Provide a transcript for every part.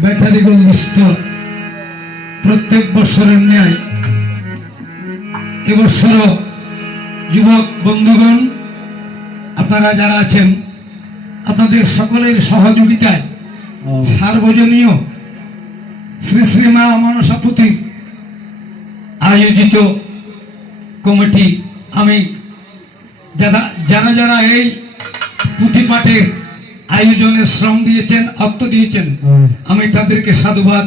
Battery গোলদস্ত প্রত্যেক বছরের ন্যায় এবছর যুবক বন্ধুগণ আপনারা যারা আছেন আপনাদের সকলের সহযোগিতায় সার্বজনীয় শ্রী শ্রী মা মনসাপতি আয়োজিত কমিটি আমি যারা যারা এই পুঁথি পাঠের আয়োজনে শ্রম দিয়েছেন অর্থ দিয়েছেন আমি তাদেরকে সাধুবাদ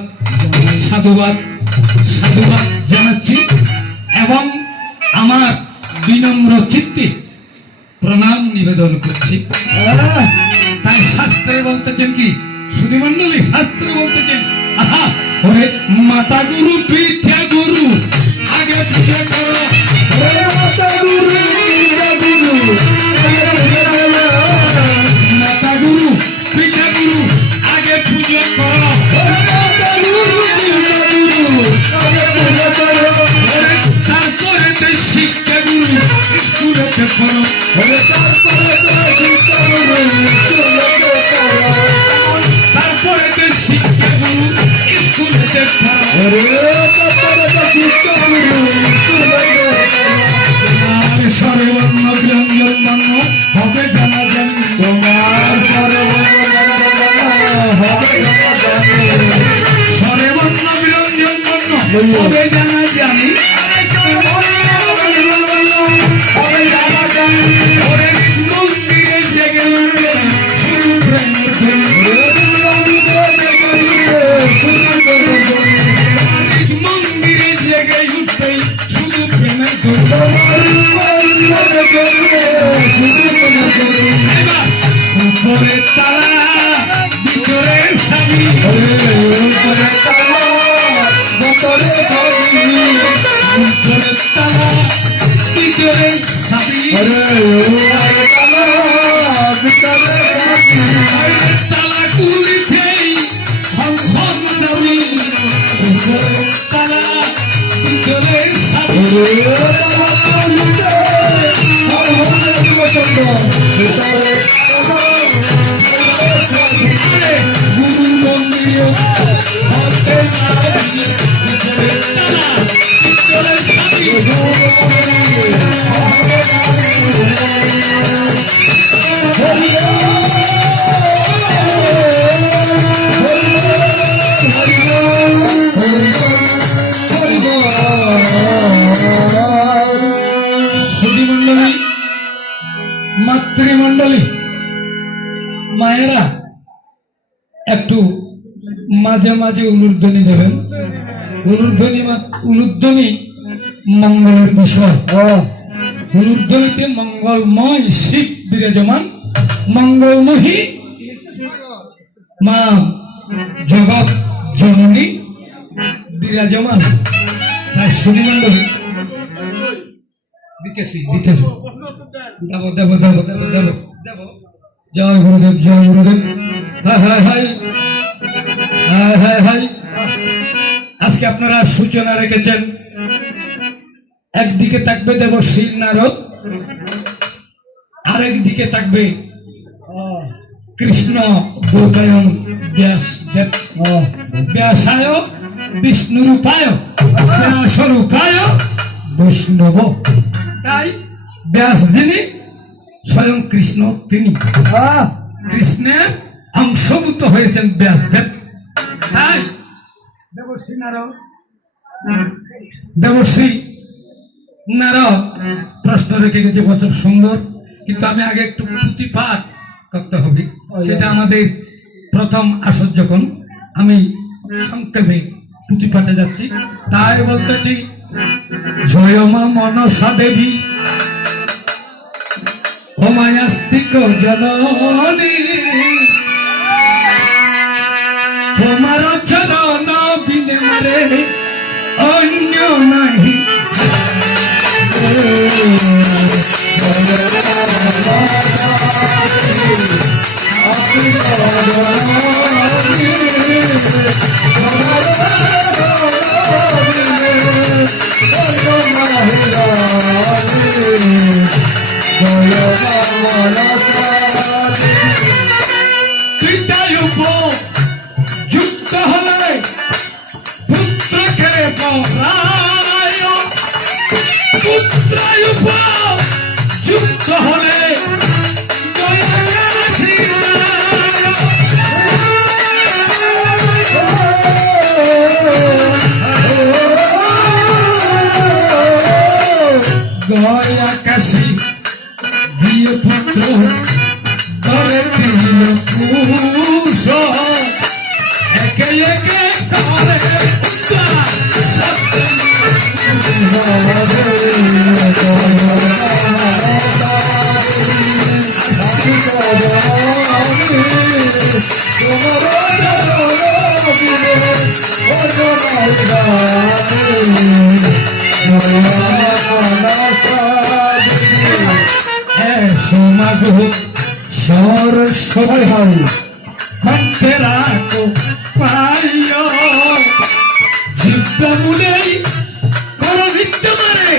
সাধুবাদ সাধুবাদ জানাচ্ছি এবং আমার বিনম্র চিত্তে প্রণাম নিবেদন করছি। তাই শাস্ত্রে বলতেছেন কি সুধী মন্ডলী শাস্ত্রে বলতেছেন আহা ওরে মাতা গুরু পিতা গুরু আগে পূজা করো মাতা গুরু পিতা গুরু মাতা গুরু পিতা গুরু আগে পূজা করো মাতা গুরু পিতা গুরু আগে পূজা করো তারপরে তো শিক্ষা গুরু স্কুলেতে পড়ো তারপরে তো শিক্ষা গুরু স্কুলেতে পড়ো তারপরে তো শিক্ষা গুরু স্কুলেতে পড়ো তারপরে তো শিক্ষা গুরু স্কুলেতে আর সর্বর্ণ ব্যঞ্জন বর্ণ হবে জানা জানি তোমার সর্বর্ণ ব্যঞ্জন বর্ণ হবে জানা জানি মন্দিরে জেগে উঠবে শুধু প্রেমের মন্দিরে জেগে উঠবে শুধু প্রেমের উপরে তারা ভিতরে স্বামী উপরে তারা ভিতরে তারা ভিতরে স্বামী তালা কুড়িতেই সংসদ নামী উপরে তারা ভিতরে স্বামী গুরু মন্দির সুধীমণ্ডলী মাতৃমণ্ডলী মায়েরা একটু মাঝে মাঝে উলুধ্বনি দেবেন। উলুধ্বনি মঙ্গলের বিষয় উলুধ্বনিতে মঙ্গলময় শিব বিরাজমান মঙ্গলময়ী মা জগৎ জননী বিরাজমান। তাই সুধীমণ্ডলী দিতেছি দিতেছি দেব দেব দেব দেব দেব দেব জয় গুরুদেব জয় গুরুদেব। High high high high high high আজকে আপনারা সূচনা রেখেছেন একদিকে থাকবে দেবশ্রী নারদ আরেক দিকে থাকবে কৃষ্ণ দ্বৈপায়ন ব্যাস দেব ব্যাসায় বিষ্ণুরূপায় ব্যাসরূপায় বৈষ্ণব। তাই ব্যাস যিনি স্বয়ং কৃষ্ণ তিনি কৃষ্ণের অংশভূত হয়েছেন ব্যাসদেব। তাই দেবশ্রী নারদ প্রশ্ন রেখে গেছে বছর সুন্দর, কিন্তু আমি আগে একটু পুঁথি পাঠ করতে হবে। সেটা আমাদের প্রথম আসর যখন আমি সংক্ষেপে পুঁথি পাঠে যাচ্ছি তাই বলতেছি জয় মা মনসা দেবী অমায়াস্তিক জননী তোমার চরণ বিনে মারে অন্য নাহি পিতায় যুক্ত রায় পুত্রায় যুক্ত হলে গয় আকাশী দিয়ে পুত্র ধরে দিল পুষ একে একে করে সমাগো সরস্বতী হয় কণ্ঠে রাখো পাইয় জিব্বা মুলেই করো নিত্য মানে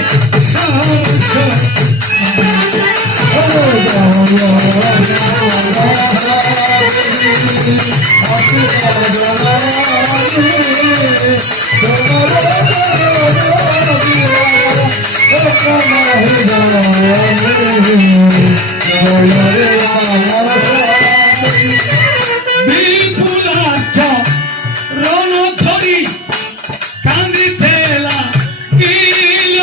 বিপুলার্থ রণধরি কান্দিতেলা কিল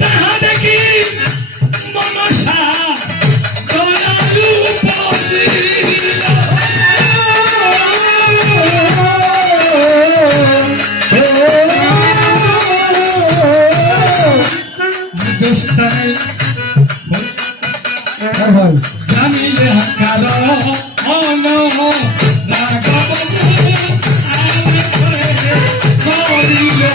তাহা দেখি মনসা দয়ালু বলিল দোস্তানে জানিলে কারণ রাঘব করিলে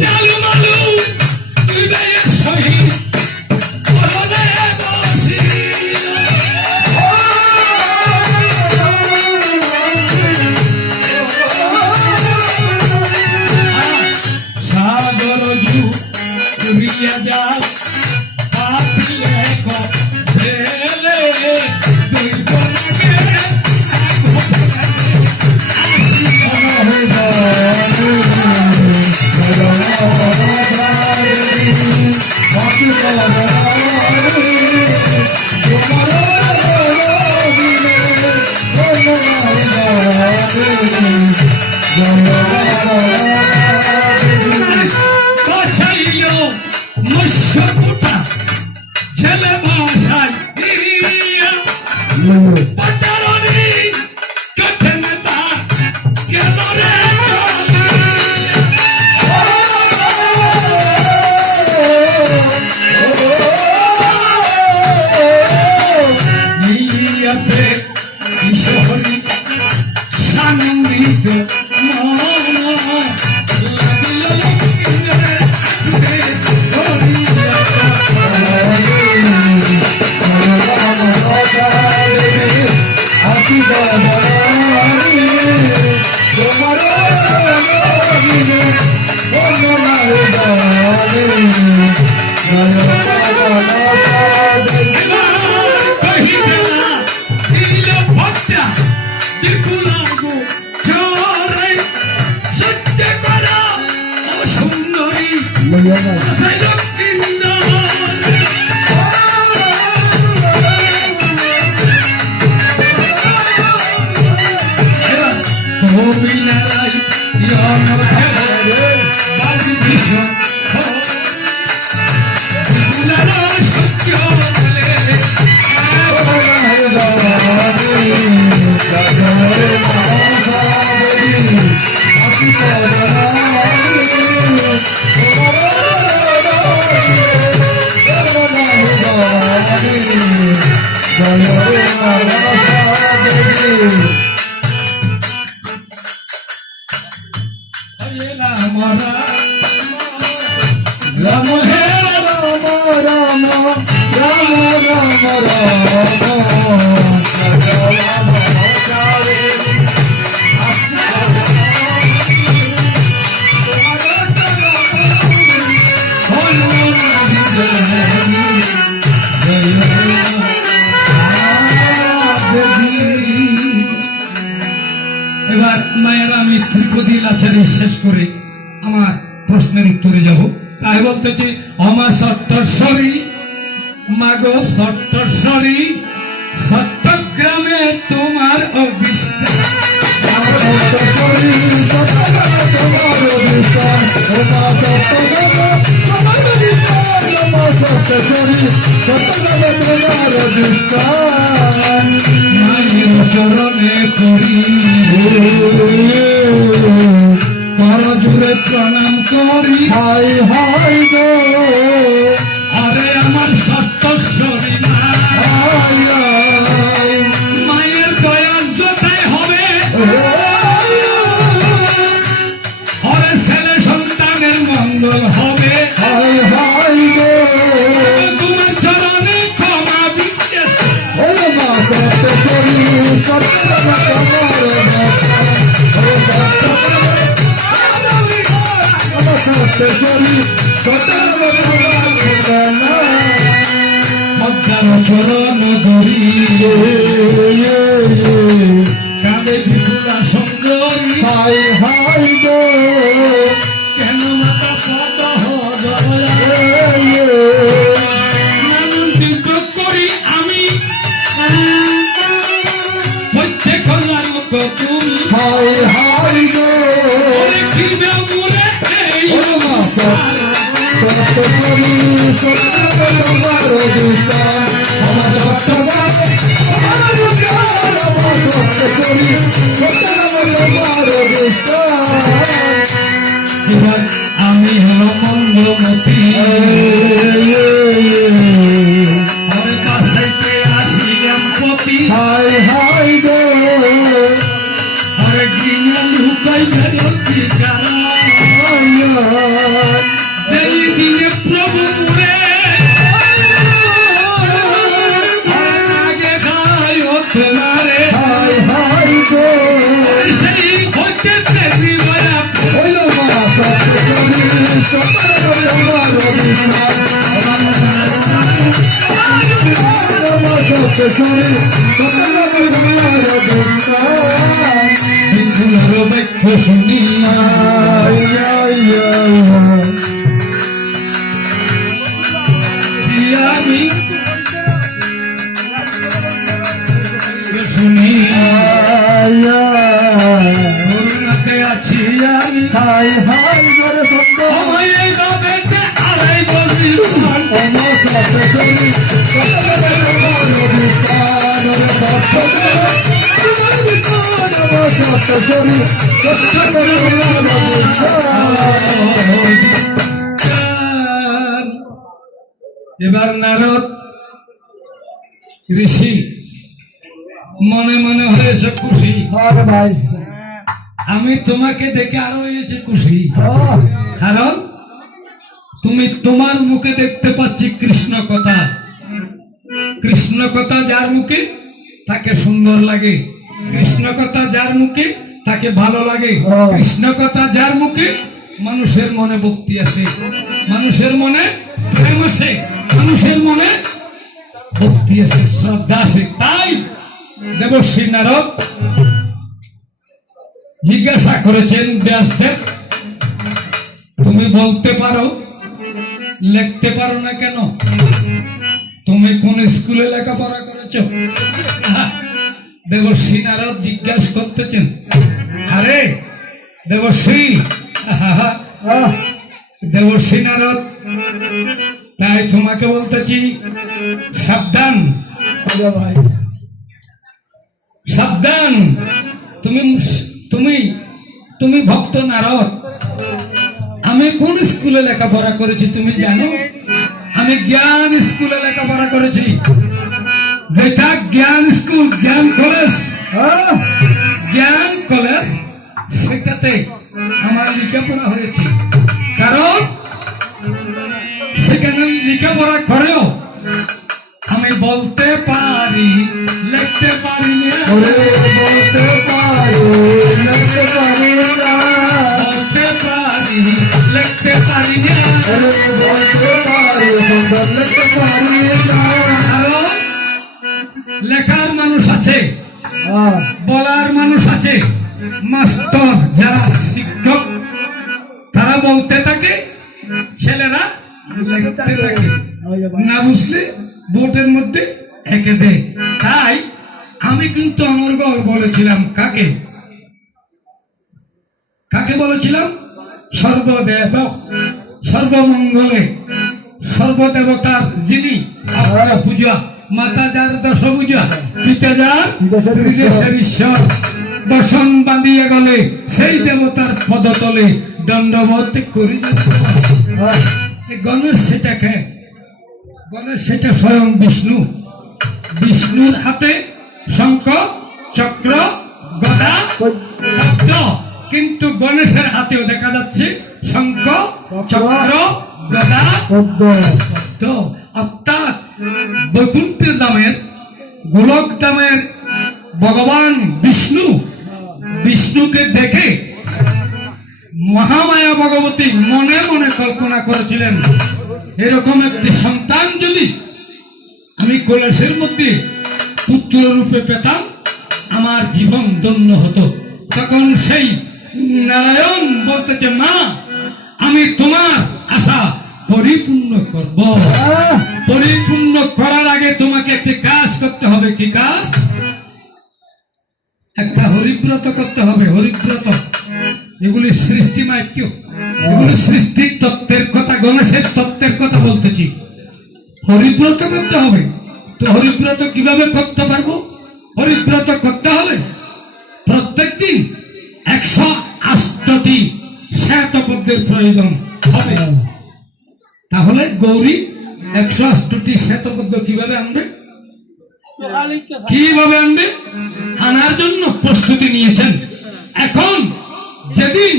চালু মালু সহিত সাগর জু তুরিয়া যাও পাতিলে ছেলে দুই বনকে মৎস্যকুটা ছেলে ভাষায় পটারণী কাঠে নেতা গেল রে মিলিয়াতে কিশোরী সানন্দিত মন লাগিল Ramon এবার মায়ের আমি ত্রিপদী লাচারি শেষ করে আমার প্রশ্নের উত্তরে যাব। তাই বলতেছি অমা সট্টস্বরী মাগো সট্টস্বরী চট্টগ্রামে তোমার অভিষ্ঠান মায়ের চরণে করি করজুড়ে প্রণাম করি হাই হাই গো আরে আমার সপ্তস্বরী মা হাই হাই মায়ের দয়ার জোটাই হবে আরে ছেলে সন্তানের মঙ্গল হবে হাই হাই গো তোমার চরণে ক্ষমা বিচ্ছে ওরে মা সত্য করি সত্য পদ্মার চরণ ধরি কাঁদে বিপুলা সুন্দরী হাই হাই গো কেন মাতা পদ করি আমি প্রত্যেক তুমি হাই হাই গো দেখিবে মোরে এই ওরে মা সত্য করি সত্য তোমার দুষ্টান আমার সত্য এবার আমি হলো মঙ্গলমতি আমার পাশাইতে আসিলাম পতি হাই হাই গো আরে গিনা লুকাই বেরোতি কারা এই দিনে প্রভু মুরে আরে আগে খাই হতে মারে হাই হাই গো সেই হতে তেরি বয়া ওরে মা সত্য করি সত্য তোমার দুষ্টান আমার সত্য করি সত্য তোমার দুষ্টান বিপুলার বাক্য শুনিয়া হাই হাই হাই আমি শুনিয়া করুণাতে আছি আমি হাই হাই করে সত্য আমায় এই বাবেতে আড়াই বছর আমার সত্য করি এবার নারদ ঋষি মনে মনে হয়েছে খুশি ভাই আমি তোমাকে দেখে আরো হয়েছে খুশি কারণ তুমি তোমার মুখে দেখতে পাচ্ছি কৃষ্ণ কথা কৃষ্ণ কথা যার মুখে তাকে সুন্দর লাগে কৃষ্ণ কথা যার মুখে তাকে ভালো লাগে কৃষ্ণ কথা যার মুখে মানুষের মনে ভক্তি আসে মানুষের মনে প্রেম আসে মানুষের মনে ভক্তি আসে শ্রদ্ধা আসে তাই দেবশ্রী নারদ জিজ্ঞাসা করেছেন ব্যাসদেব তুমি বলতে পারো লিখতে পারো না কেন তুমি কোন স্কুলে লেখাপড়া করেছো দেবশ্রী নারদ জিজ্ঞাসা করতেছেন আরে দেবশ্রী দেবশ্রী নারদ তাই তোমাকে বলতেছি সাবধান ভাই সাবধান তুমি তুমি তুমি ভক্ত নারদ আমি কোন স্কুলে লেখাপড়া করেছি তুমি জানো আমি জ্ঞান স্কুলে লেখাপড়া করেছি যেটা জ্ঞান স্কুল জ্ঞান কলেজ জ্ঞান কলেজ সেটাতে আমার লেখাপড়া হয়েছে কারণ সেখানে লেখাপড়া করেও আমি বলতে পারি লিখতে পারি না, ওরে বলতে পারি লিখতে পারি না, বলতে পারি লিখতে পারি না। ওরে বলতে পারি সুন্দর লিখতে পারি না। কারণ লেখার মানুষ আছে, হ্যাঁ, বলার মানুষ আছে। মাস্টার যারা শিক্ষক তারা বলতে থাকে, ছেলেরা লিখতে থাকে। ওই যে ভাই। না বুঝলে বোর্ডের মধ্যে এঁকে দে। তাই আমি কিন্তু অনর্গল বলেছিলাম কাকে কাকে বলেছিলাম? সর্বদেব সর্বমঙ্গলে সর্বদেবতার যিনি আপনার পূজা, মাতা যার দশ পূজা, পিতা যার ত্রিদেশের ঈশ্বর, বসন বাঁধিয়ে গলে সেই দেবতার পদতলে দণ্ডবত করি। হ্যাঁ, গণেশ সেটা খেয়ে, গণেশ সেটা স্বয়ং বিষ্ণু। বিষ্ণুর হাতে শঙ্খ চক্র গদা পদ্ম, কিন্তু গণেশের হাতেও দেখা যাচ্ছে শঙ্খ চক্র গদা পদ্ম। পদ্ম। অর্থাৎ বৈকুণ্ঠের দামের গোলক দামের ভগবান বিষ্ণু, বিষ্ণুকে দেখে মহামায়া ভগবতী মনে মনে কল্পনা করেছিলেন, এরকম একটি সন্তান যদি আমি কলসের মধ্যে পুত্র রূপে পেতাম আমার জীবন ধন্য হতো। তখন সেই নারায়ণ বলতেছে, মা আমি তোমার আশা পরিপূর্ণ করব। আহ, পরিপূর্ণ করার আগে তোমাকে একটি কাজ করতে হবে। কি কাজ? একটা হরিব্রত করতে হবে। হরিব্রত এগুলি সৃষ্টি মাত্র, এগুলি সৃষ্টির তত্ত্বের কথা, গণেশের তত্ত্বের কথা বলতেছি। হরিব্রত করতে হবে। তো হরিব্রত কিভাবে করতে পারবো? হরিব্রত করতে হবে প্রত্যেকদিন 108টি শ্বেতপদ্মের প্রয়োজন হবে। তাহলে গৌরী 108টি শ্বেতপদ্ম কিভাবে আনবে? কিভাবে আনবে? আনার জন্য প্রস্তুতি নিয়েছেন। এখন যেদিন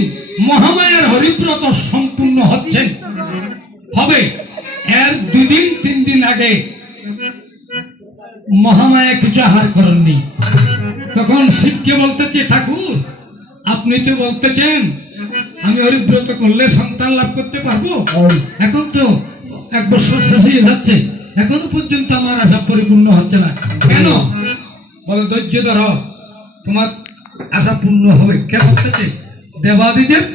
মহামায়ার হরিব্রত সম্পূর্ণ হচ্ছেন হবে, এর 2 দিন 3 দিন আগে মহামায়া কিছু আহার করেননি। তখন শিবকে বলতেছে, ঠাকুর আপনি তো বলতেছেন আমি হরিব্রত করলে সন্তান লাভ করতে পারবো, ওই। এখন তো 1 বছর শেষ হয়ে যাচ্ছে, এখনো পর্যন্ত আমার আশা পরিপূর্ণ হচ্ছে না কেন? বলে ধৈর্য ধরো, তোমার আশা পূর্ণ হবে। কে বলতেছে? দেবাদিদেব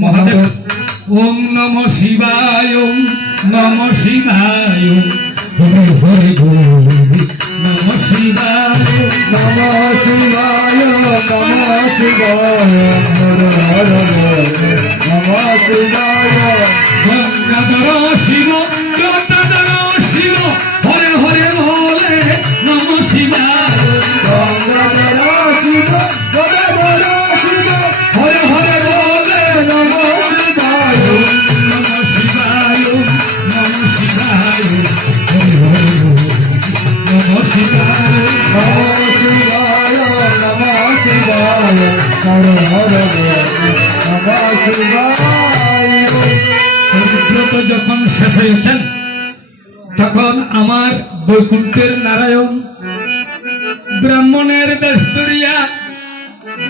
মহাদেব। ওম নম শিবায়, ওম নম শিবায়, হরে হরে বলে নম শিবায়। নমঃ শিবায় নমঃ শিবায় হর হর বলে নমঃ শিবায়। গঙ্গাধর শিব, জটাধর শিব, হরে হরে বলে নম শিবায়। গঙ্গাধর শিব গদাধর শিব হরে হরে বলে নমঃ শিবায়। নম শিবায়, নম শিবায়, হরে হরে বলে নম শিবায়। নমঃ শিবায় নমঃ শিবায় হর হর বলে নমঃ শিবায়। পবিত্রত যখন শেষ হয়েছেন তখন আমার বৈকুণ্ঠের নারায়ণ ব্রাহ্মণের বেশ ধরিয়া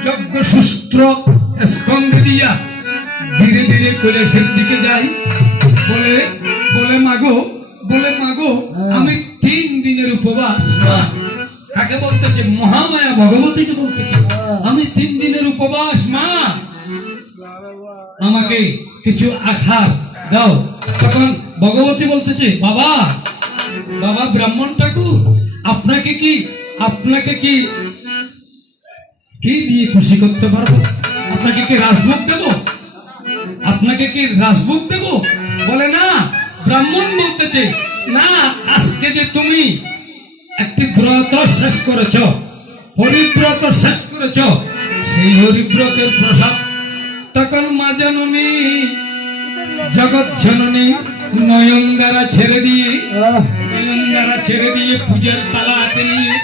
যজ্ঞ সুস্ত্র স্কন্ধ দিয়া ধীরে ধীরে কৈলাসের দিকে যাই। বলে বলে মাগো আমি 3 দিনের উপবাস। মা কাকে বলতেছে? মহামায়া ভগবতীকে বলতেছে, আমি 3 দিনের উপবাস মা, আমাকে কিছু আহার দাও। তখন ভগবতী বলতেছে, বাবা বাবা ব্রাহ্মণ ঠাকুর আপনাকে কি কি দিয়ে খুশি করতে পারবো? আপনাকে কি রাজভোগ দেব? আপনাকে কি রাজভোগ দেব? বলে না। ব্রাহ্মণ বলতেছে, না আজকে যে তুমি একটি ব্রত শেষ করেছ, হরিব্রত শেষ করেছ, সেই হরিব্রতের প্রসাদ। তখন মা জননী জগৎ জননী নয়ন দ্বারা ছেড়ে দিয়ে পূজার তালা হাতে নিয়ে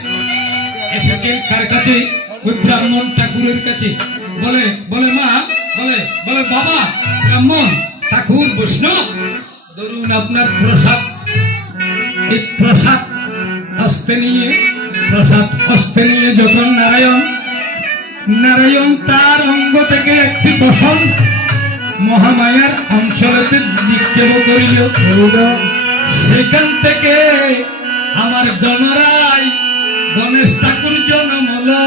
এসেছে কার কাছে? ওই ব্রাহ্মণ ঠাকুরের কাছে। বলে মা, বলে বাবা ব্রাহ্মণ ঠাকুর বৈষ্ণব, ধরুন আপনার প্রসাদ। এই প্রসাদ হস্তে নিয়ে প্রসাদ হস্তে নিয়ে যখন নারায়ণ তার অঙ্গ থেকে একটি বসন মহামায়ার অঞ্চলেতে নিক্ষেপ করিল। সেখান থেকে আমার গণরাই গণেশ ঠাকুর জন্ম হলো।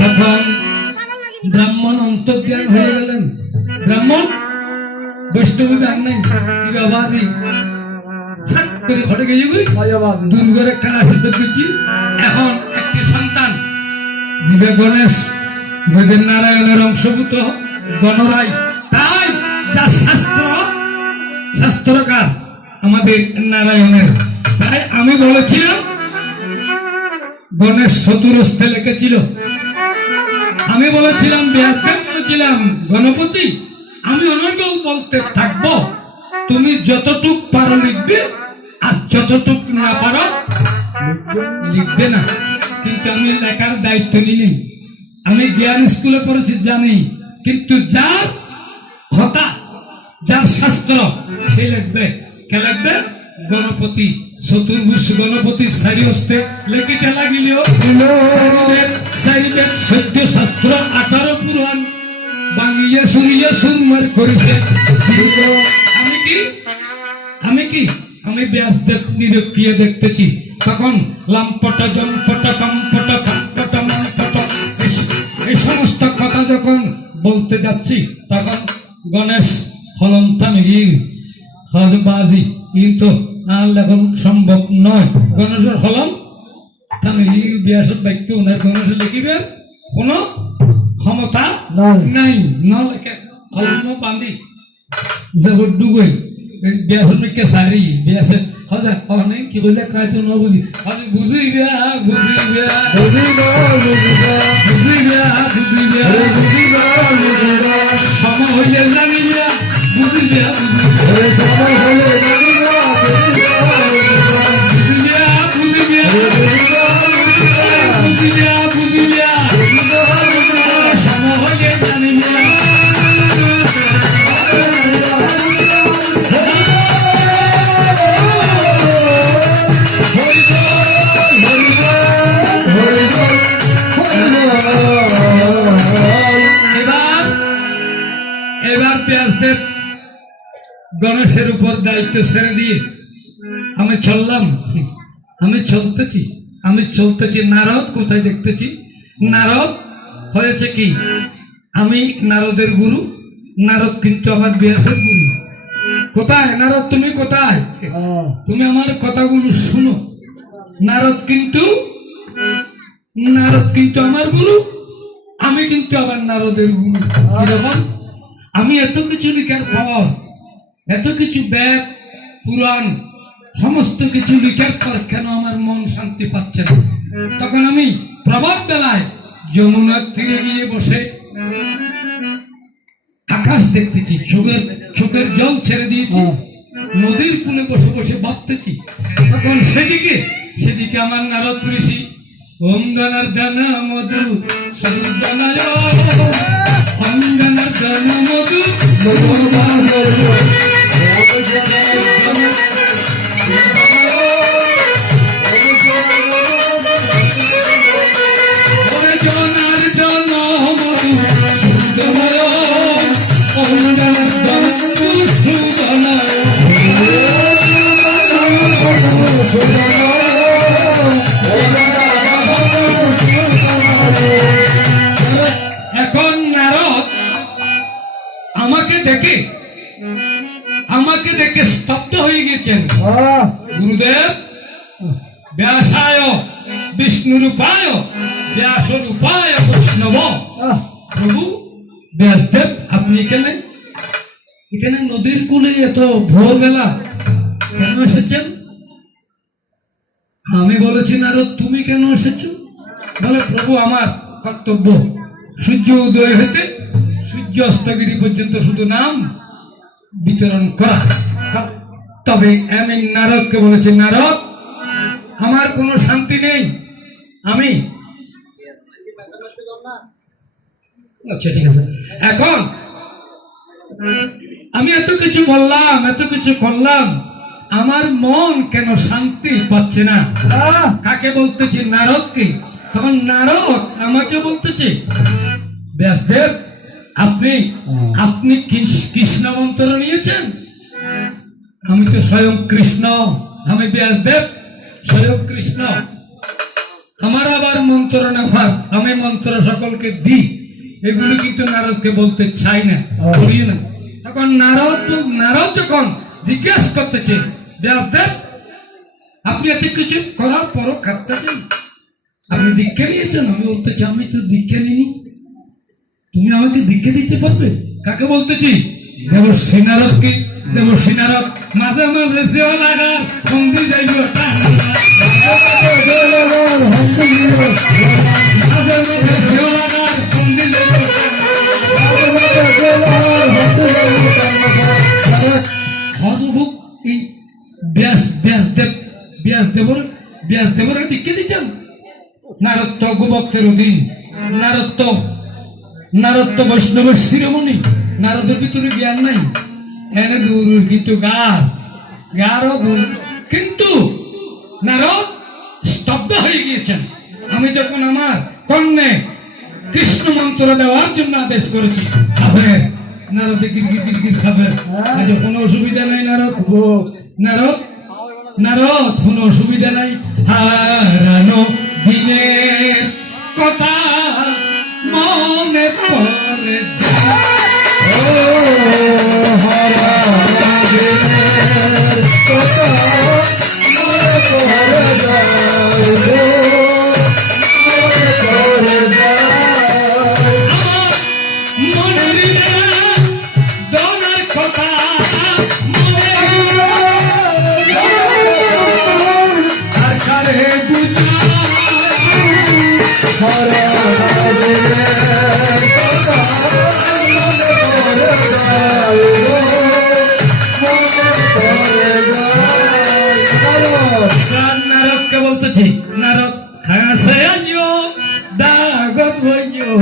তখন ব্রাহ্মণ অন্তর্জ্ঞান হয়ে গেলেন। ব্রাহ্মণ বৈষ্ণবী গান নাই কি বাবাজি সাত করে ঘটে গিয়ে দুর্গের একটা আশীর্বাদ করছি। এখন একটি সন্তান জীবে গণেশ বেদের নারায়ণের অংশভূত গণরাই, তাই যার শাস্ত্রকার আমাদের নারায়ণের। তাই আমি বলেছিলাম গণেশ চতুরস্তে লিখেছিল, আমি বলেছিলাম ব্যাসদেব বলেছিলাম গণপতি আমি অনর্গল বলতে থাকবো, তুমি যতটুক পারো লিখবে আর যতটুক না পারো লিখবে না। কিন্তু আমি লেখার দায়িত্ব নিই। আমি জ্ঞান স্কুলে পড়েছি জানি, কিন্তু যার কথা যার শাস্ত্র সে লিখবে। কে লিখবে? গণপতি চতুর্ভুজ গণপতির চারি হস্তে লিখিতে লাগিল চারি বেদ 14 শাস্ত্র 18 পুরাণ বাঙিয়ে সুরিয়ে সুরমার করেছে। আমি ব্যাসদেব নিরক্ষিয়ে দেখতেছি। তখন লাম্পট জম্পট কম্পট কম্পট মম্পট এই সমস্ত কথা যখন বলতে যাচ্ছি তখন গণেশ হলম থামি বাজি কিন্তু আর এখন সম্ভব নয়। গণেশের হলম থামি ব্যাসের বাক্য ওনার গণেশ লিখিবে কোনো ক্ষমতা নাই। ন লেখে হলম বান্ধি যাব ডুবে ব্যাসের মিকে সারি ব্যাসে হজা অনেক কি বলে কায়তো ন বুঝি আমি বুঝিবে সম হইলে জানিবে বুঝিবে সম হইলে জানিবে। এবার ব্যাসদেব গণেশের উপর দায়িত্ব ছেড়ে দিয়ে আমি চলতেছি। নারদ কোথায় দেখতেছি? নারদ হয়েছে কি আমি নারদের গুরু, নারদ কিন্তু আমার ব্যাসের গুরু। কোথায় নারদ? তুমি কোথায়? তুমি আমার কথাগুলো শুনো। নারদ কিন্তু আমার গুরু, আমি কিন্তু আবার নারদের গুরু। কিরকম? আমি এত কিছু লিখার পর, এত কিছু বেদ পুরাণ সমস্ত কিছু লিখার পর কেন আমার মন শান্তি পাচ্ছে না? তখন আমি প্রভাত বেলায় যমুনার তীরে গিয়ে বসে আকাশ দেখতেছি, চোখের জল ছেড়ে দিয়েছি, নদীর কূলে বসে বসে ভাবতেছি। তখন সেদিকে আমার নারদ ঋষি ওম জনার্দন মধু সুজনায় ওম জনার্দন মধু এখন নারদ আমাকে দেখে স্তব্ধ হয়ে গেছেন। গুরুদেব ব্যাসায় বিষ্ণু রূপায় ব্যাস রূপায় বৈষ্ণব। প্রভু ব্যাসদেব আপনি এখানে নদীর কূলে এত ভোরবেলা কেন এসেছেন? আমি বলেছি নারদ তুমি কেন এসেছো? বলে প্রভু আমার কর্তব্য সূর্য উদয় হতে সূর্য অস্তগিরি পর্যন্ত শুধু নাম বিতরণ করা। তবে আমি নারদকে বলেছি নারদ আমার কোনো শান্তি নেই। আচ্ছা ঠিক আছে, এখন আমি এত কিছু বললাম এত কিছু করলাম, আমার মন কেন শান্তি পাচ্ছে না। কাকে বলতেছি? নারদকে। তখন নারদ আমাকে বলতেছে, ব্যাসদেব আপনি আপনি কৃষ্ণ মন্ত্র নিয়েছেন? আমি তো স্বয়ং কৃষ্ণ, আমি ব্যাসদেব স্বয়ং কৃষ্ণ। আমার আবার মন্ত্র নেওয়ার, আমি মন্ত্র সকলকে দিই, এগুলো কিন্তু নারদকে বলতে চাই না, বলি না। তখন নারদ যখন জিজ্ঞেস করতেছে, ব্যাসদেব আপনি এত কিছু করার পরও খাটতেছেন, আপনি দীক্ষা নিয়েছেন? আমি বলতেছি আমি তো দীক্ষা নিইনি, তুমি আমাকে দীক্ষা দিতে পারবে? কাকে বলতেছি? দেবশ্রী নারদকে। দেবশ্রী নারদ মাঝে মাঝে সেও লাগার বন্দি যাইব, মাঝে মাঝে সেও লাগার বন্দি যাইব। হজভুক এই ব্যাসদেবরা দীক্ষা দিতেন। নারদ তো গোভক্তের অধীন, নারদ তো বৈষ্ণবের শিরোমণি, নারদের ভিতরে জ্ঞান নাই, এনে দূর কিন্তু গারও দূর। কিন্তু নারদ স্তব্ধ হয়ে গিয়েছেন। আমি যখন আমার কন্যে কৃষ্ণ মন্ত্র দেওয়ার জন্য আদেশ করেছি, তাহলে নারদে গিরগির খাবে, কোনো অসুবিধা নাই। নারদ কোনো অসুবিধা নাই। হারানো দিনের কথা মনে পড়ে, নারদকে বলতেছি, নারদ খাসে দাগত হইও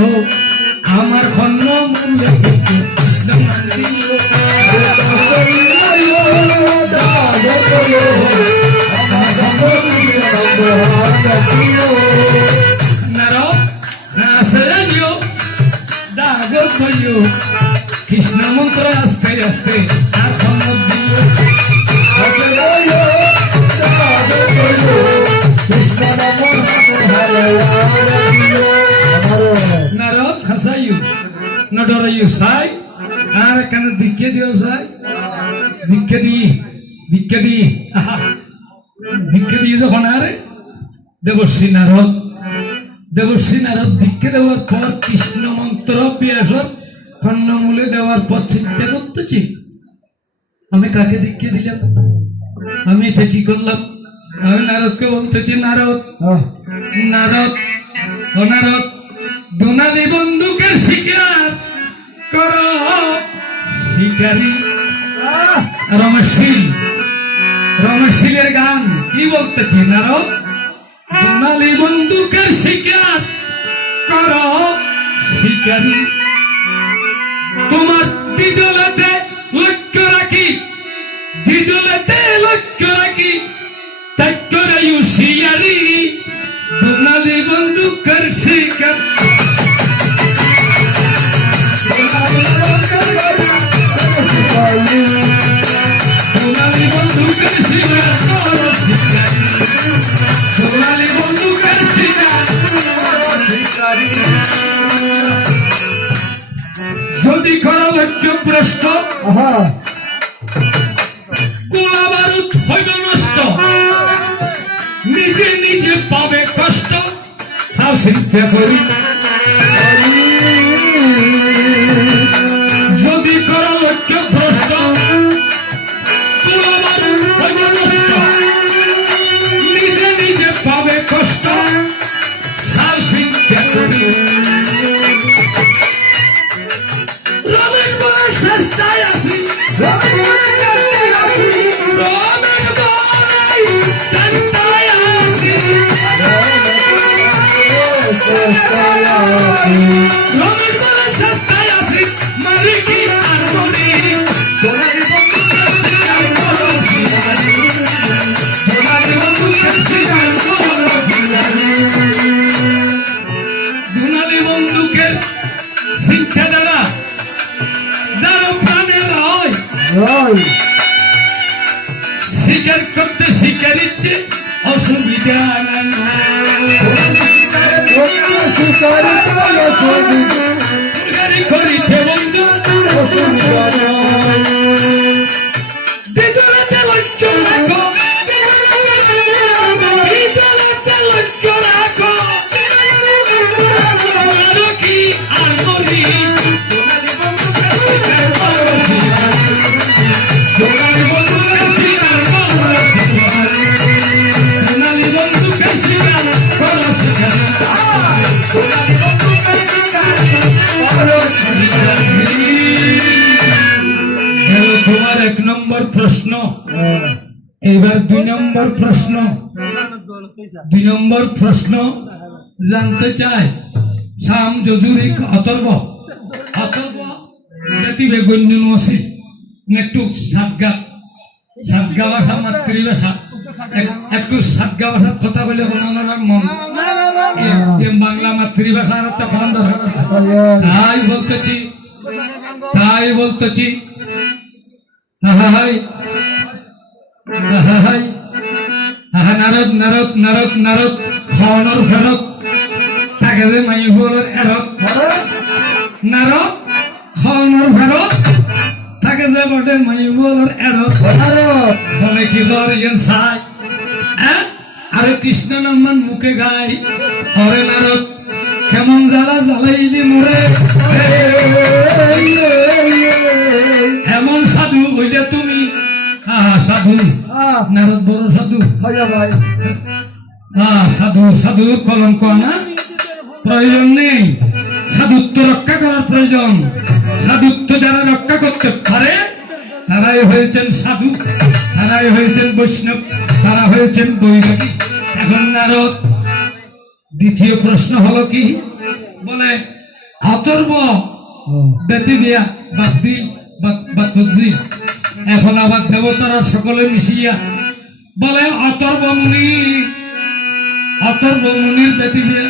আমার খন্ন মূল্য নারদ খাসে দাগত হইও কৃষ্ণ মন্ত্র আস্তে আস্তে আর খন্ন দিল। নারদ খাসাইও না ডরাইও সাই, আর কেন দীক্ষা দিও সাই, দীক্ষা দিই যখন আরে দেবশ্রী নারদ দীক্ষা দেওয়ার পর কৃষ্ণ মন্ত্র ব্যাসর কর্ণমূলে দেওয়ার পর চিন্তা করতেছি, আমি কাকে দীক্ষা দিলাম, আমি এটা কি করলাম। আমি নারদকে বলতেছি, নারদ দোনালি বন্দুকের শিকার কর শিকারী। রমেশশীলের গান কি বলতেছি, নারদ দোনালি বন্দুকের শিকার কর শিকারী। তোমার দিদলাতে লক্ষ্য রাখি, শিয়ারি দোনালি বন্দুকের শিকার। দোনালি বন্দুকের শিকার, দোনালি বন্দুকের শিকার। যদি করো লক্ষ্য ভ্রষ্ট, গোলা বারুদ হইবে নষ্ট, নিজে নিজে পাবে কষ্ট, সব চিন্তা করি। যদি করো লক্ষ্য ভ্রষ্ট, গোলা বারুদ হইবে নষ্ট, নিজে নিজে পাবে কষ্ট, সব চিন্তা করি। রমেশ বলে চেষ্টায় আছি, রমেশ বলে চেষ্টায় আছি, মারি কি আর মরি। ছেলেরা যারা প্রাণের হয় ওই স্বীকার করতে স্বীকারিতে অসুবিধা নাই শিকারি কালো ছবি গাড়ি করিতে বন্ধু ভিতরেতে লক্ষ্য রাখো ভিতরেতে লক্ষ্য রাখো আরো কি আর মরি সোনালি বন্ধু কাশি আর সোনালি বন্ধু কাশি আর তোমার 1 নম্বর প্রশ্ন এইবার 2 নম্বর প্রশ্ন 2 নম্বর প্রশ্ন জানতে চাই শাম যদুরি অতর্ব ব্যতিবে গণ্য নসি একটু সাতগা ভাষা মাতৃভাষা একটু সাতগা ভাষার কথা বলে ওনার মন বাংলা মাতৃভাষার একটা ফোন দরকার আছে তাই বলতেছি নারদ নারদ নারদ নারদ খনর ফেরত থাকে যে মাইগুলোর এরত নারদ খনর ফেরত থাকে যে বটে মাইগুলোর এরত ফলে কি কর ইয়েন সাই আরে কৃষ্ণ নামান মুখে গাই হরে নারদ কেমন জ্বালা জ্বালাইলি মোরে এমন সাধু হইলে তুমি সাধু নারদ বড় সাধু ভাই সাধু সাধু কলঙ্ক না প্রয়োজন নেই সাধুত্ব রক্ষা করার প্রয়োজন সাধুত্ব যারা রক্ষা করতে পারে তারাই হয়েছেন সাধু তারাই হয়েছেন বৈষ্ণব তারা হয়েছেন বৈরাগী এখন নারদ দ্বিতীয় প্রশ্ন হলো কি বলে অথর্ব বেতি দিয়া বাদ্দি বাদ্দি এখন আবার দেবতারা সকলে মিশিয়া বলে অথর্ব মুনির বেতি দিয়া